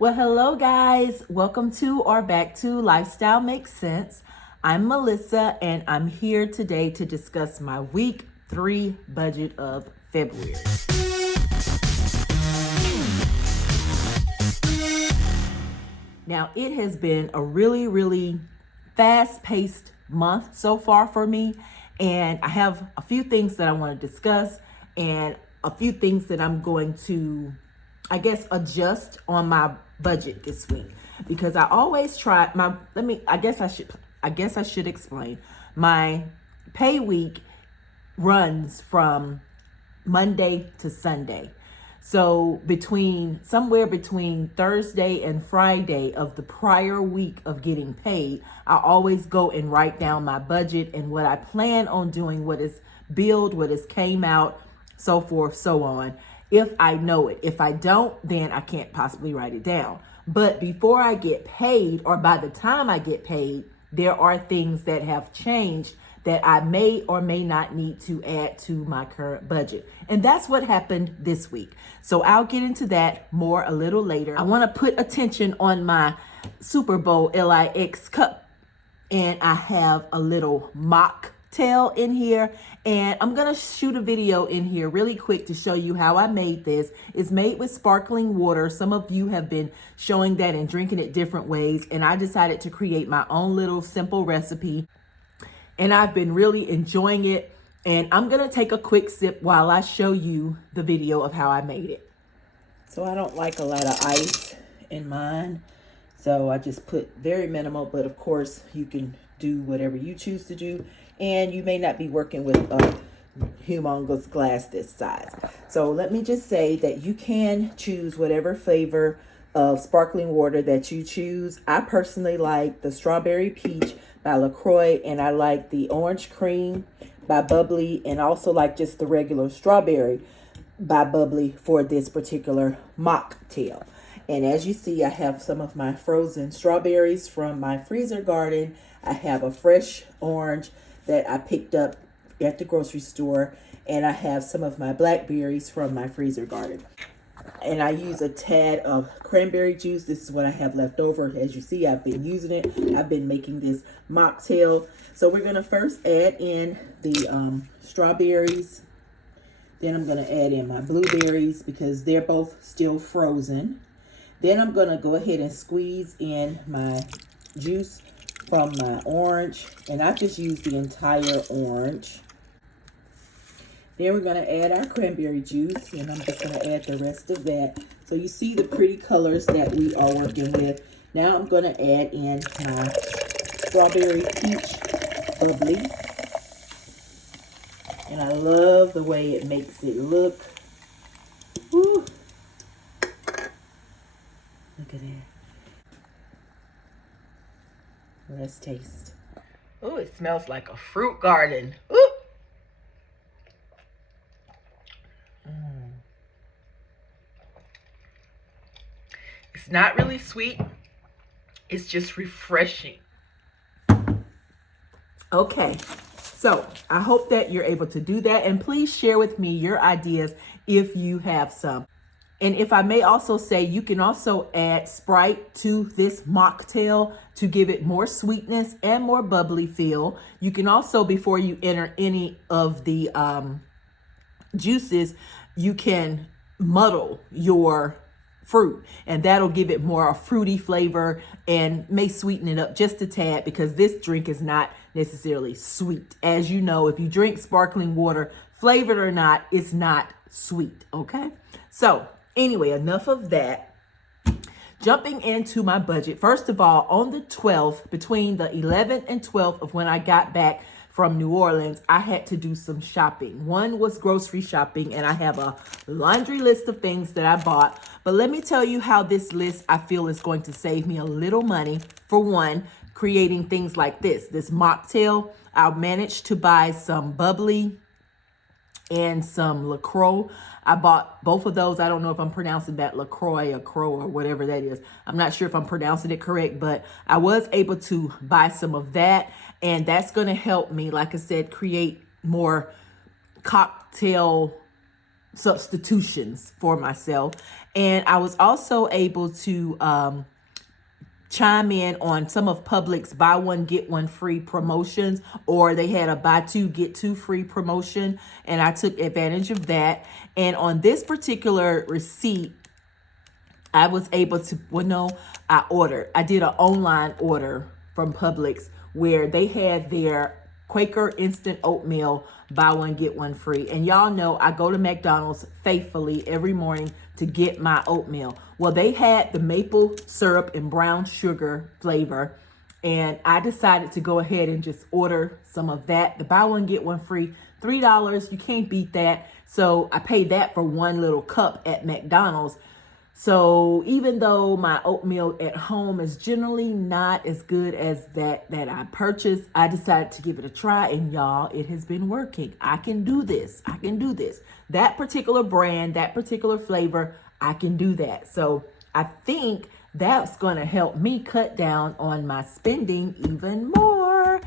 Well, hello guys. Welcome to or back to Lifestyle Makes Sense. I'm Melissa and I'm here today to discuss my week 3 budget of February. Now, it has been a really fast-paced month so far for me, and I have a few things that I want to discuss and a few things that I'm going to adjust on my budget this week because I always try my I guess I should explain. My pay week runs from Monday to Sunday. So somewhere between Thursday and Friday of the prior week of getting paid, I always go and write down my budget and what I plan on doing, what is billed, what is came out, so forth, so on. If I know it. If I don't, then I can't possibly write it down. But before I get paid, or by the time I get paid, there are things that have changed that I may or may not need to add to my current budget. And that's what happened this week. So I'll get into that more a little later. I want to put attention on my Super Bowl LIX cup. And I have a little mocktail in here. And I'm going to shoot a video in here really quick to show you how I made this. It's made with sparkling water. Some of you have been showing that and drinking it different ways. And I decided to create my own little simple recipe. And I've been really enjoying it. And I'm going to take a quick sip while I show you the video of how I made it. So I don't like a lot of ice in mine. So I just put very minimal, but of course you can do whatever you choose to do. And you may not be working with a humongous glass this size. So let me just say that you can choose whatever flavor of sparkling water that you choose. I personally like the strawberry peach by LaCroix, and I like the orange cream by Bubbly, and also like just the regular strawberry by Bubbly for this particular mocktail. And as you see, I have some of my frozen strawberries from my freezer garden. I have a fresh orange that I picked up at the grocery store, and I have some of my blackberries from my freezer garden. And I use a tad of cranberry juice. This is what I have left over. As you see, I've been using it. I've been making this mocktail. So we're going to first add in the strawberries. Then I'm going to add in my blueberries because they're both still frozen. Then I'm going to go ahead and squeeze in my juice from my orange. And I just used the entire orange. Then we're going to add our cranberry juice, and I'm just going to add the rest of that. So you see the pretty colors that we are working with. Now I'm going to add in my strawberry peach bubbly. And I love the way it makes it look. Woo. Look at that. Let's taste. Oh, it smells like a fruit garden. Ooh. It's not really sweet. It's just refreshing. Okay, so I hope that you're able to do that. And please share with me your ideas if you have some. And if I may also say, you can also add Sprite to this mocktail to give it more sweetness and more bubbly feel. You can also, before you enter any of the juices, you can muddle your fruit, and that'll give it more a fruity flavor and may sweeten it up just a tad, because this drink is not necessarily sweet. As you know, if you drink sparkling water, flavored or not, it's not sweet. Okay, so anyway, enough of that. Jumping into my budget, first of all, on the 12th, between the 11th and 12th of when I got back from New Orleans, I had to do some shopping. One was grocery shopping, and I have a laundry list of things that I bought. But let me tell you how this list I feel is going to save me a little money. For one, creating things like this mocktail. I managed to buy some bubbly and some LaCroix. I bought both of those. I don't know if I'm pronouncing that LaCroix or Crow or whatever that is. I'm not sure if I'm pronouncing it correct, but I was able to buy some of that. And that's going to help me, like I said, create more cocktail substitutions for myself. And I was also able to chime in on some of Publix buy one get one free promotions, or they had a buy two get two free promotion, and I took advantage of that. And on this particular receipt, I was able to, well, no, I did an online order from Publix where they had their Quaker instant oatmeal buy one get one free. And y'all know I go to McDonald's faithfully every morning to get my oatmeal. Well, they had the maple syrup and brown sugar flavor, and I decided to go ahead and just order some of that. The buy one get one free, $3. You can't beat that. So I paid that for one little cup at McDonald's. So even though my oatmeal at home is generally not as good as that I purchased, I decided to give it a try, and y'all, it has been working. I can do this. I can do this. That particular brand, that particular flavor, I can do that. So I think that's going to help me cut down on my spending even more.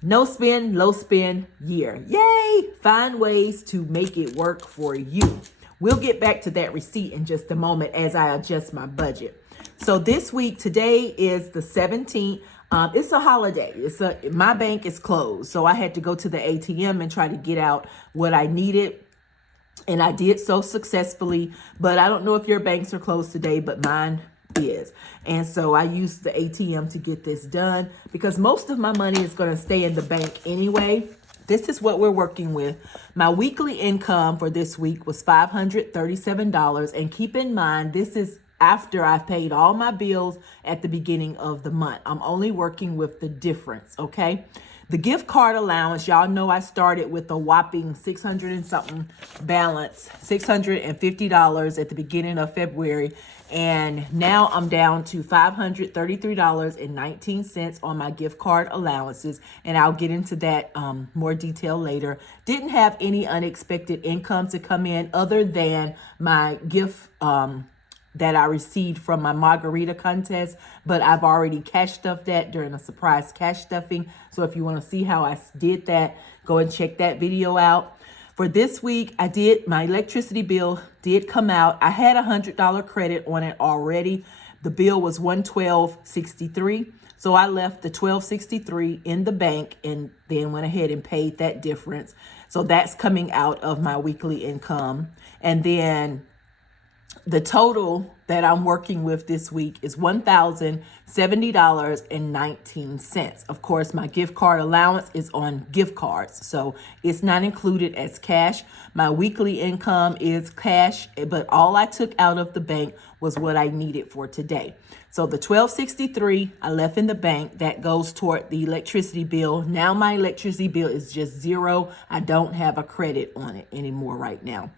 No spend, low spend year. Yay! Find ways to make it work for you. We'll get back to that receipt in just a moment as I adjust my budget. So this week, today is the 17th. It's a holiday. My bank is closed. So I had to go to the ATM and try to get out what I needed. And I did so successfully. But I don't know if your banks are closed today, but mine is. And so I used the ATM to get this done because most of my money is going to stay in the bank anyway. This is what we're working with. My weekly income for this week was $537. And keep in mind, this is after I've paid all my bills at the beginning of the month. I'm only working with the difference, okay? The gift card allowance, y'all know I started with a whopping 600 and something balance, $650 at the beginning of February. And now I'm down to $533.19 on my gift card allowances. And I'll get into that more detail later. Didn't have any unexpected income to come in other than my gift that I received from my margarita contest, but I've already cash stuffed that during a surprise cash stuffing. So if you want to see how I did that, go and check that video out. For this week, my electricity bill did come out. I had $100 credit on it already. The bill was $112.63. So I left the $12.63 in the bank and then went ahead and paid that difference. So that's coming out of my weekly income. And then the total that I'm working with this week is $1,070.19. Of course, my gift card allowance is on gift cards, so it's not included as cash. My weekly income is cash, but all I took out of the bank was what I needed for today. So the $12.63 I left in the bank, that goes toward the electricity bill. Now my electricity bill is just zero. I don't have a credit on it anymore right now.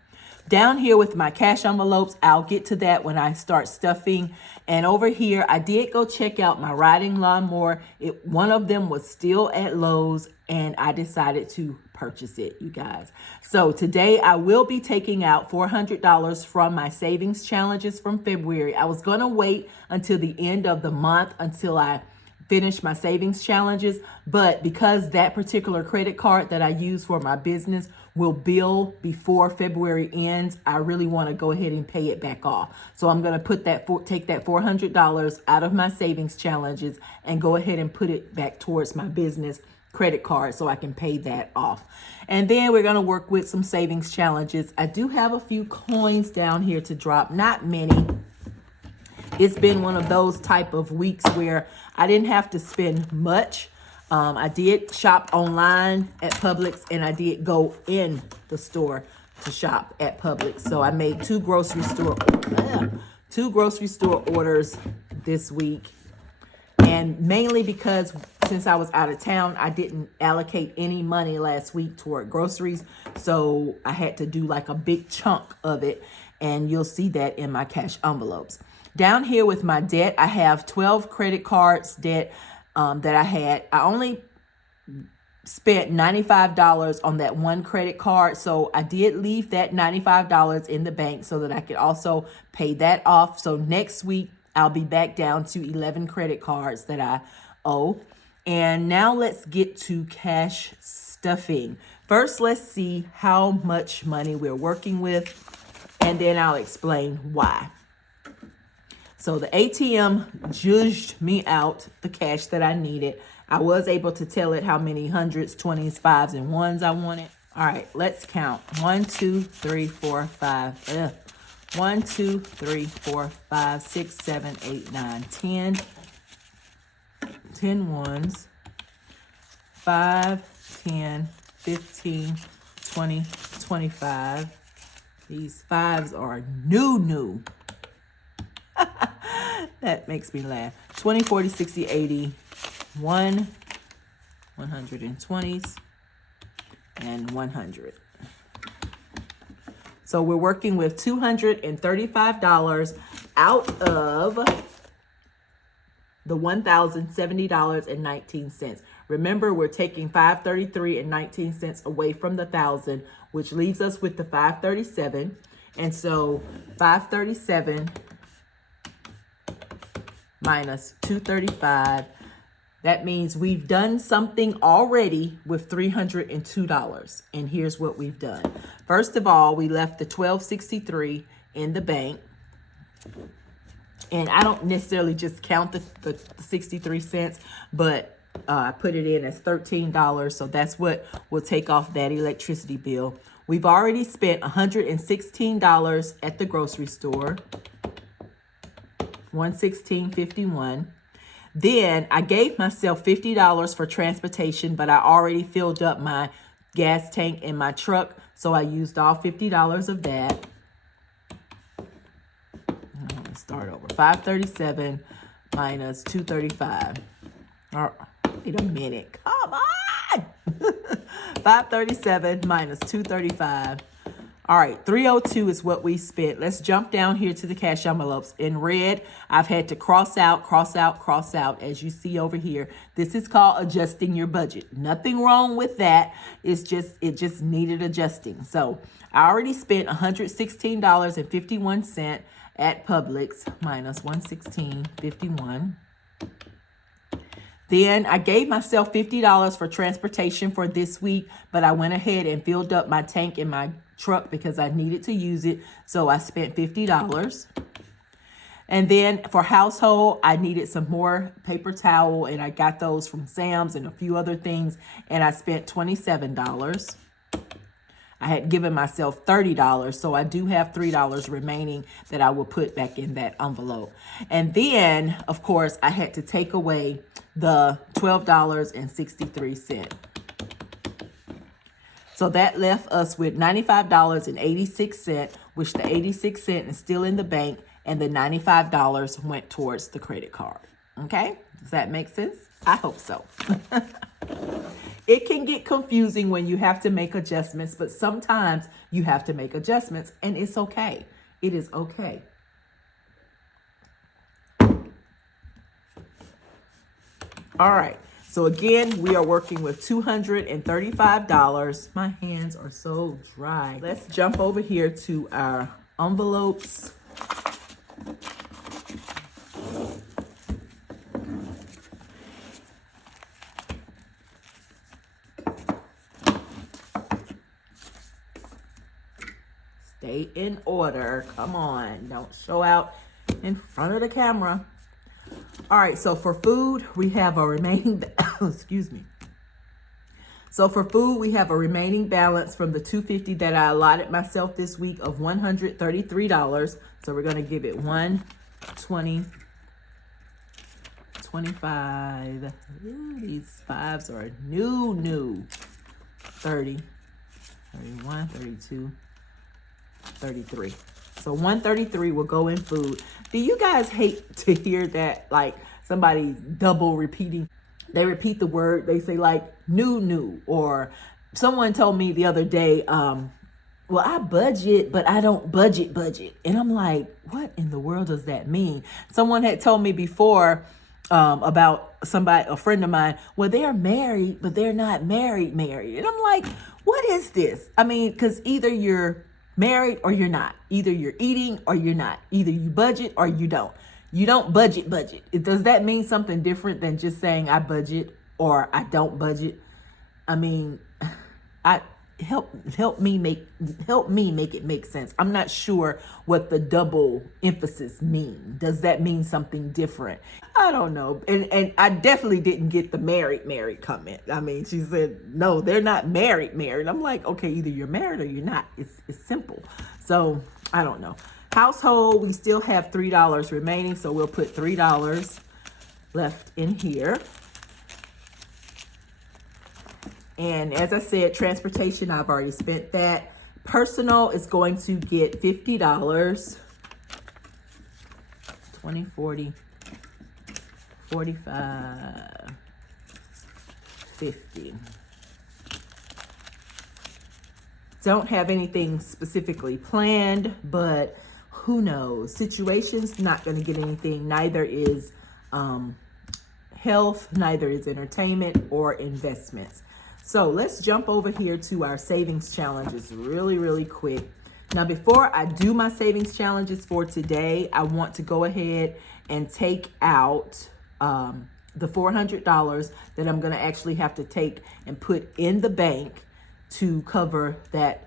Down here with my cash envelopes, I'll get to that when I start stuffing. And over here, I did go check out my riding lawnmower. One of them was still at Lowe's, and I decided to purchase it, you guys. So today I will be taking out $400 from my savings challenges from February. I was going to wait until the end of the month until I finish my savings challenges, but because that particular credit card that I use for my business will bill before February ends, I really want to go ahead and pay it back off. So I'm going to take that $400 out of my savings challenges and go ahead and put it back towards my business credit card so I can pay that off. And then we're going to work with some savings challenges. I do have a few coins down here to drop, not many. It's been one of those type of weeks where I didn't have to spend much. I did shop online at Publix, and I did go in the store to shop at Publix. So I made two grocery store orders this week. And mainly because since I was out of town, I didn't allocate any money last week toward groceries. So I had to do like a big chunk of it. And you'll see that in my cash envelopes. Down here with my debt, I have 12 credit cards debt that I had. I only spent $95 on that one credit card. So I did leave that $95 in the bank so that I could also pay that off. So next week, I'll be back down to 11 credit cards that I owe. And now let's get to cash stuffing. First, let's see how much money we're working with, and then I'll explain why. So the ATM judged me out the cash that I needed. I was able to tell it how many hundreds, 20s, 5s, and 1s I wanted. All right, let's count. 1, 2, 3, 4, 5. 1, 2, 3, 4, 5, 6, 7, 8, 9, 10. 10 ones. 5, 10, 15, 20, 25. These 5s are new. That makes me laugh. 20, 40, 60, 80, 120s, and 100. So we're working with $235 out of the $1,070.19. Remember, we're taking $533.19 away from the 1,000, which leaves us with the $537. And so $537 minus $235. That means we've done something already with $302. And here's what we've done. First of all, we left the $12.63 in the bank. And I don't necessarily just count the 63 cents, but I put it in as $13. So that's what will take off that electricity bill. We've already spent $116 at the grocery store. $116.51. Then I gave myself $50 for transportation, but I already filled up my gas tank in my truck, so I used all $50 of that. Let's start over. 537 minus 235. Wait a minute. Come on. 537 minus 235. All right, 302 is what we spent. Let's jump down here to the cash envelopes. In red, I've had to cross out, as you see over here. This is called adjusting your budget. Nothing wrong with that. It just needed adjusting. So I already spent $116.51 at Publix minus $116.51. Then I gave myself $50 for transportation for this week, but I went ahead and filled up my tank in my truck because I needed to use it. So I spent $50. And then for household, I needed some more paper towel, and I got those from Sam's and a few other things, and I spent $27. I had given myself $30, so I do have $3 remaining that I will put back in that envelope. And then, of course, I had to take away the $12.63. So that left us with $95.86, which the 86 cents is still in the bank, and the $95 went towards the credit card. Okay? Does that make sense? I hope so. It can get confusing when you have to make adjustments, but sometimes you have to make adjustments, and it's okay. It is okay. All right. So again, we are working with $235. My hands are so dry. Let's jump over here to our envelopes. Stay in order. Come on. Don't show out in front of the camera. All right, so for food, we have a remaining, excuse me. So for food, we have a remaining balance from the $250 that I allotted myself this week of $133. So we're going to give it 120, 25. Ooh, these 5s are new. 30, 31, 32, 33. So 133 will go in food. Do you guys hate to hear that, like somebody double repeating? They repeat the word. They say like new, or someone told me the other day, well, I budget, but I don't budget. And I'm like, what in the world does that mean? Someone had told me before about somebody, a friend of mine, well, they're married, but they're not married. And I'm like, what is this? I mean, because either you're married or you're not. Either you're eating or you're not. Either you budget or you don't. You don't budget. Does that mean something different than just saying I budget or I don't budget? I mean, help me make it make sense. I'm not sure what the double emphasis mean. Does that mean something different? I don't know. And I definitely didn't get the married comment. I mean, she said, no, they're not married. I'm like, okay, either you're married or you're not. It's simple. So I don't know. Household, we still have $3 remaining, so we'll put $3 left in here. And as I said, transportation, I've already spent that. Personal is going to get $50. 20, 40, 45, 50. Don't have anything specifically planned, but who knows? Situations, not going to get anything. Neither is health, neither is entertainment or investments. So let's jump over here to our savings challenges really quick. Now, before I do my savings challenges for today, I want to go ahead and take out the $400 that I'm going to actually have to take and put in the bank to cover that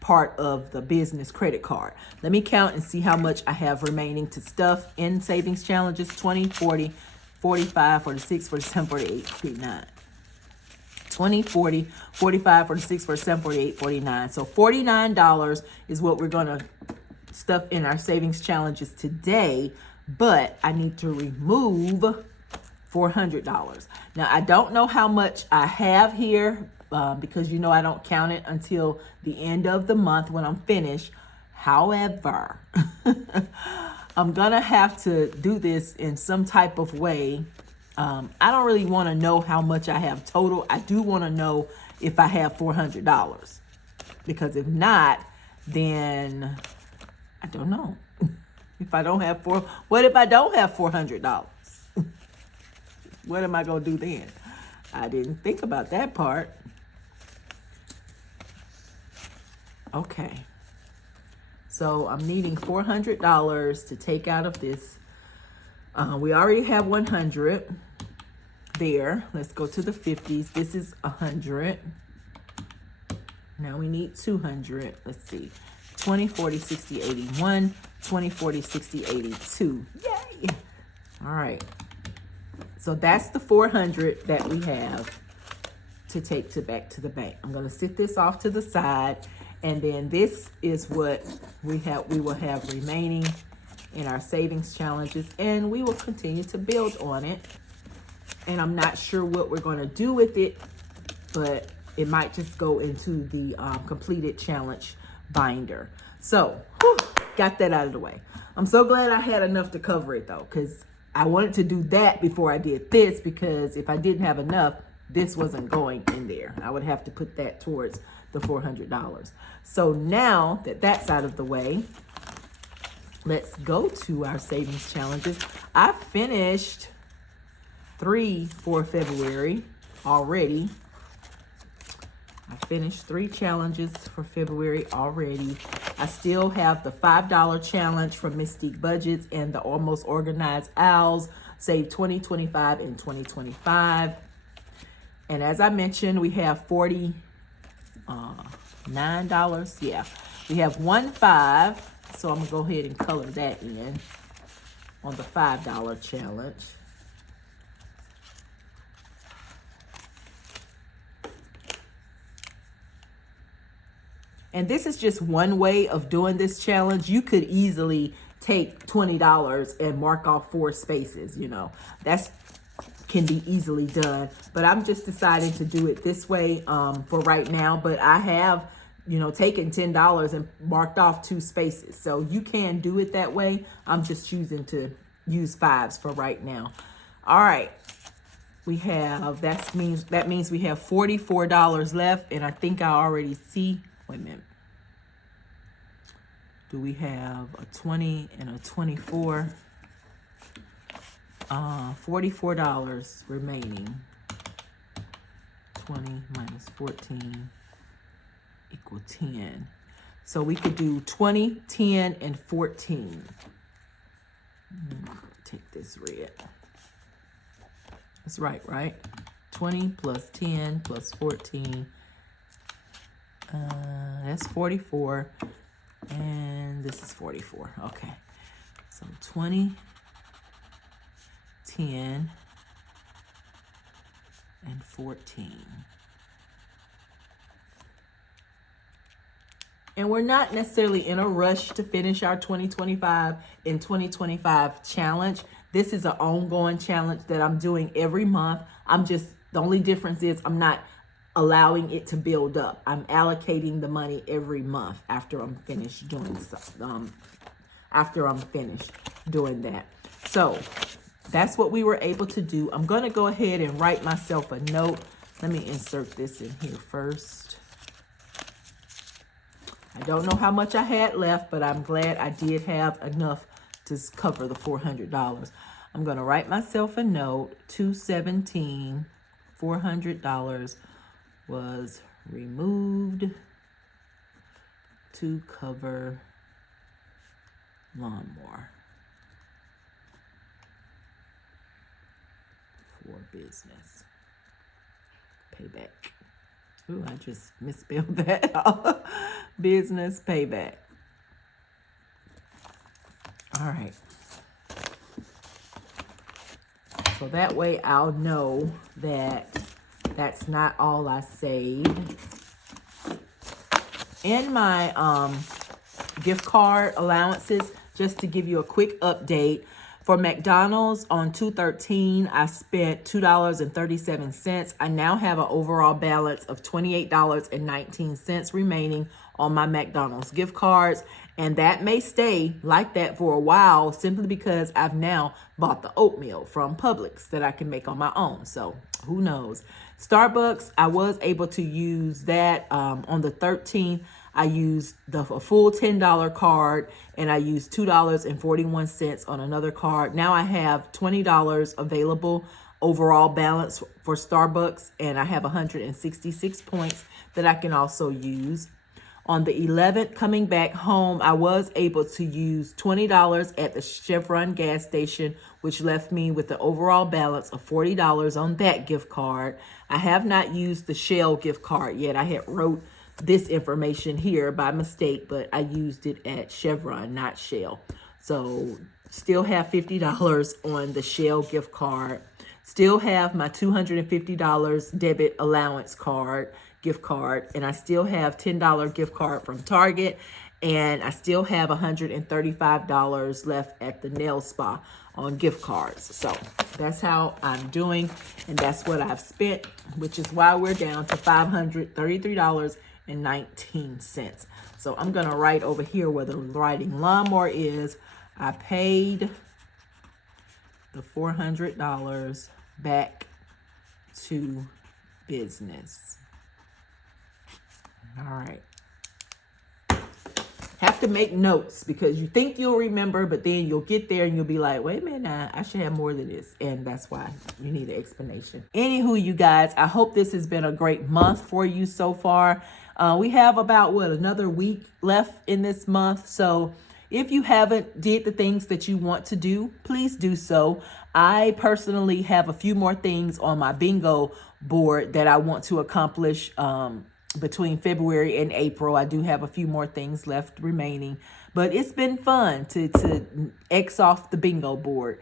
part of the business credit card. Let me count and see how much I have remaining to stuff in savings challenges. 20, 40, 45, 46, 47, 48, 49. 20, 40, 45, 46, 47, 48, 49. So $49 is what we're going to stuff in our savings challenges today, but I need to remove $400. Now, I don't know how much I have here because you know I don't count it until the end of the month when I'm finished. However, I'm going to have to do this in some type of way. I don't really want to know how much I have total. I do want to know if I have $400, because if not, then I don't know. If I don't have what if I don't have $400? What am I going to do then? I didn't think about that part. Okay. So I'm needing $400 to take out of this. We already have 100 there. Let's go to the 50s. This is 100. Now we need 200. Let's see. 20, 40, 60, 81. 20, 40, 60, 82. Yay! All right. So that's the 400 that we have to take back to the bank. I'm going to sit this off to the side, and then this is what we will have remaining in our savings challenges, and we will continue to build on it. And I'm not sure what we're going to do with it, but it might just go into the completed challenge binder. So got that out of the way. I'm so glad I had enough to cover it though, because I wanted to do that before I did this, because if I didn't have enough, this wasn't going in there. I would have to put that towards the $400. So now that that's out of the way, let's go to our savings challenges. I finished 3 for February already. I finished 3 challenges for February already. I still have the $5 challenge from Mystique Budgets and the Almost Organized Owls, Save 2025 and 2025. And as I mentioned, we have $49. Yeah, we have 1.5. So I'm gonna go ahead and color that in on the $5 challenge. And this is just one way of doing this challenge. You could easily take $20 and mark off 4 spaces, you know. That's can be easily done. But I'm just deciding to do it this way for right now. But I have, you know, taken $10 and marked off 2 spaces. So you can do it that way. I'm just choosing to use 5s for right now. All right. We have, that means we have $44 left. And I think I already see, wait a minute. Do we have a 20 and a 24? $44 remaining. 20 minus 14 equal 10. So we could do 20, 10, and 14. Take this red. That's right, right? 20 plus 10 plus 14 That's 44. And this is 44. Okay. So 20, 10, and 14. And we're not necessarily in a rush to finish our 2025 and 2025 challenge. This is an ongoing challenge that I'm doing every month. The only difference is I'm not allowing it to build up. I'm allocating the money every month after I'm finished doing that. So that's what we were able to do. I'm going to go ahead and write myself a note. Let me insert this in here first. I don't know how much I had left, but I'm glad I did have enough to cover the $400. I'm going to write myself a note. 217, $400 was removed to cover lawnmower for business payback. Ooh, I just misspelled that. Business payback. All right. So that way I'll know that that's not all I saved. In my gift card allowances, just to give you a quick update, for McDonald's on 2/13, I spent $2.37. I now have an overall balance of $28.19 remaining on my McDonald's gift cards. And that may stay like that for a while simply because I've now bought the oatmeal from Publix that I can make on my own. So who knows? Starbucks, I was able to use that on the 13th. I used a full $10 card and I used $2.41 on another card. Now I have $20 available overall balance for Starbucks, and I have 166 points that I can also use. On the 11th, coming back home, I was able to use $20 at the Chevron gas station, which left me with the overall balance of $40 on that gift card. I have not used the Shell gift card yet. I had wrote this information here by mistake, but I used it at Chevron, not Shell. So still have $50 on the Shell gift card. Still have my $250 debit allowance gift card, and I still have $10 gift card from Target, and I still have $135 left at the nail spa on gift cards. So that's how I'm doing, and that's what I've spent, which is why we're down to $533.19. So I'm gonna write over here where the writing lawnmower is. I paid the $400 back to business. All right. Have to make notes because you think you'll remember, but then you'll get there and you'll be like, wait a minute, I should have more than this. And that's why you need an explanation. Anywho, you guys, I hope this has been a great month for you so far. We have about, another week left in this month. So if you haven't did the things that you want to do, please do so. I personally have a few more things on my bingo board that I want to accomplish between February and April. I do have a few more things left remaining, but it's been fun to X off the bingo board.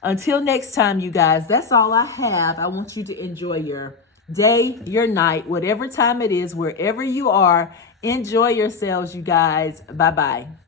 Until next time, you guys, that's all I have. I want you to enjoy your day, your night, whatever time it is, wherever you are. Enjoy yourselves, you guys. Bye-bye.